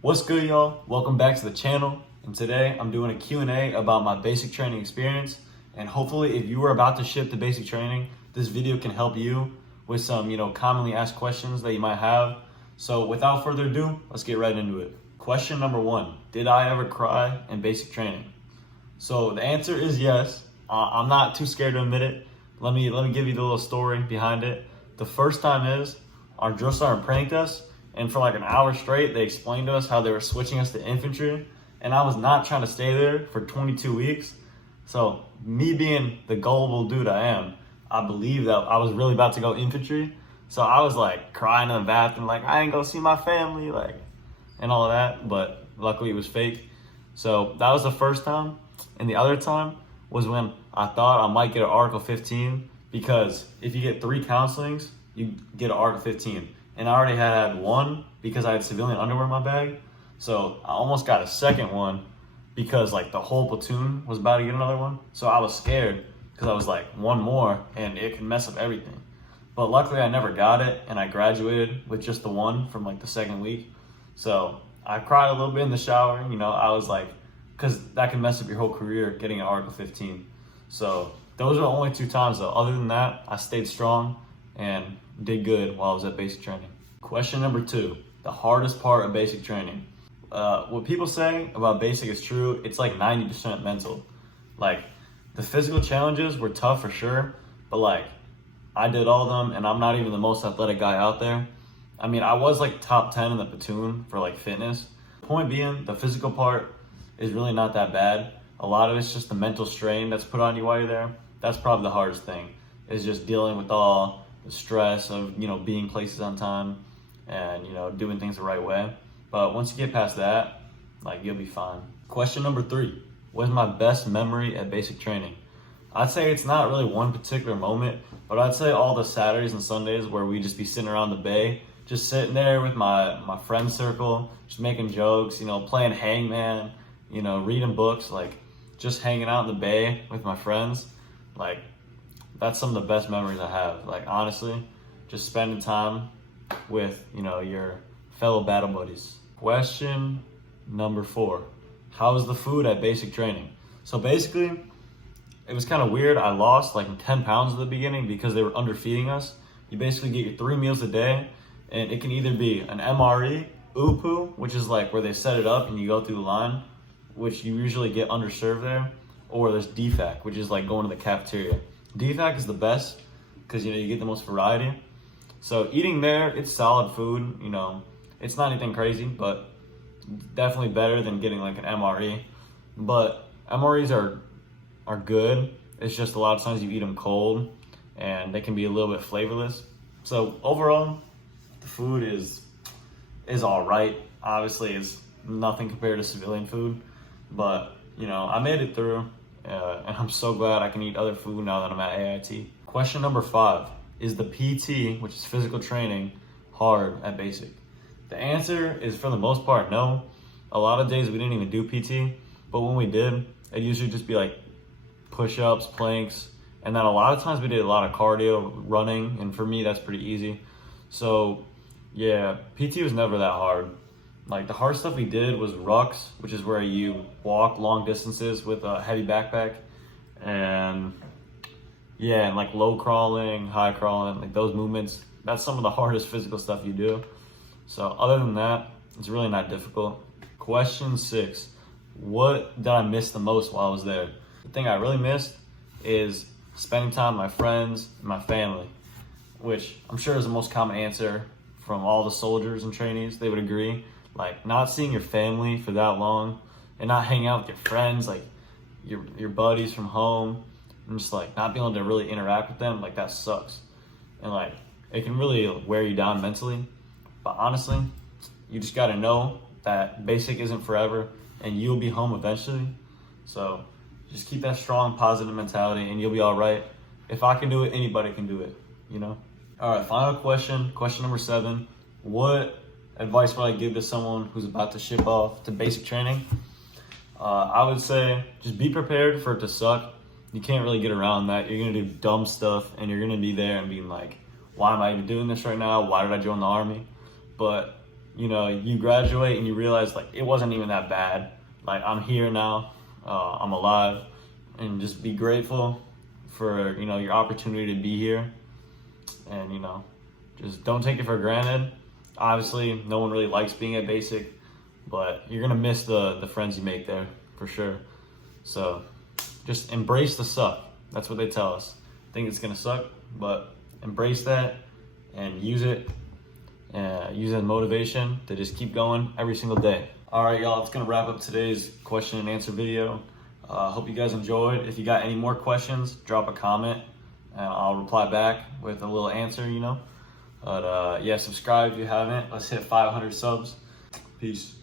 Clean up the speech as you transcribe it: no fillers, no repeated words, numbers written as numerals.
What's good, y'all? Welcome back to the channel. And today I'm doing a Q&A about my basic training experience. And hopefully if you are about to ship to basic training, this video can help you with some, commonly asked questions that you might have. So without further ado, let's get right into it. Question number 1, did I ever cry in basic training? So the answer is yes. I'm not too scared to admit it. Let me give you the little story behind it. The first time is our drill sergeant pranked us, and for like an hour straight, they explained to us how they were switching us to infantry, and I was not trying to stay there for 22 weeks. So me being the gullible dude I am, I believe that I was really about to go infantry. So I was like crying in the bathroom, like I ain't gonna see my family, like, and all of that. But luckily it was fake. So that was the first time. And the other time was when I thought I might get an Article 15, because if you get 3 counselings, you get an Article 15. And I already had one because I had civilian underwear in my bag. So I almost got a second one because like the whole platoon was about to get another one. So I was scared because I was like, one more and it can mess up everything. But luckily I never got it, and I graduated with just the one from like the second week. So I cried a little bit in the shower, I was like, because that can mess up your whole career getting an Article 15. So those are the only 2 times though. Other than that, I stayed strong and did good while I was at basic training. Question number 2, the hardest part of basic training. What people say about basic is true. It's like 90% mental. Like the physical challenges were tough for sure, but like I did all of them, and I'm not even the most athletic guy out there. I mean, I was like top 10 in the platoon for like fitness. Point being, the physical part is really not that bad. A lot of it's just the mental strain that's put on you while you're there. That's probably the hardest thing, is just dealing with all the stress of, being places on time and, doing things the right way. But once you get past that, like, you'll be fine. Question number 3, what's my best memory at basic training? I'd say it's not really one particular moment, but I'd say all the Saturdays and Sundays where we just be sitting around the bay, just sitting there with my friend circle, just making jokes, playing hangman, reading books, like just hanging out in the bay with my friends. Like, that's some of the best memories I have. Like, honestly, just spending time with, your fellow battle buddies. Question number 4, how's the food at basic training? So basically, it was kind of weird. I lost like 10 pounds at the beginning because they were underfeeding us. You basically get your 3 meals a day, and it can either be an MRE, UPU, which is like where they set it up and you go through the line, which you usually get underserved there, or there's DFAC, which is like going to the cafeteria. DFAC is the best because, you get the most variety. So eating there, it's solid food, it's not anything crazy, but definitely better than getting like an MRE. But MREs are good. It's just a lot of times you eat them cold and they can be a little bit flavorless. So overall, the food is all right. Obviously, it's nothing compared to civilian food, but I made it through, and I'm so glad I can eat other food now that I'm at AIT. Question number 5, is the PT, which is physical training, hard at basic? The answer is, for the most part, no. A lot of days we didn't even do PT, but when we did, it'd usually just be like push-ups, planks, and then a lot of times we did a lot of cardio, running, and for me that's pretty easy. So yeah, PT was never that hard. Like, the hard stuff we did was rucks, which is where you walk long distances with a heavy backpack, and yeah, and like low crawling, high crawling, like those movements, that's some of the hardest physical stuff you do. So other than that, it's really not difficult. Question 6, what did I miss the most while I was there? The thing I really missed is spending time with my friends and my family, which I'm sure is the most common answer from all the soldiers and trainees. They would agree. Like, not seeing your family for that long and not hanging out with your friends, like your buddies from home, and just like not being able to really interact with them, like that sucks. And like, it can really wear you down mentally. But honestly, you just gotta know that basic isn't forever and you'll be home eventually. So just keep that strong, positive mentality and you'll be all right. If I can do it, anybody can do it, All right, final question, question number 7. What advice would I give to someone who's about to ship off to basic training? I would say just be prepared for it to suck. You can't really get around that. You're gonna do dumb stuff and you're gonna be there and being like, why am I even doing this right now? Why did I join the army? But you know, you graduate and you realize like it wasn't even that bad. Like I'm here now, I'm alive, and just be grateful for, you know, your opportunity to be here. And, you know, just don't take it for granted. Obviously, no one really likes being at basic, but you're gonna miss the friends you make there for sure. So just embrace the suck. That's what they tell us. Think it's gonna suck, but embrace that and use it as motivation to just keep going every single day. All right, y'all, it's gonna wrap up today's question and answer video. Hope you guys enjoyed. If you got any more questions, drop a comment and I'll reply back with a little answer, you know. But yeah, subscribe if you haven't. Let's hit 500 subs. Peace.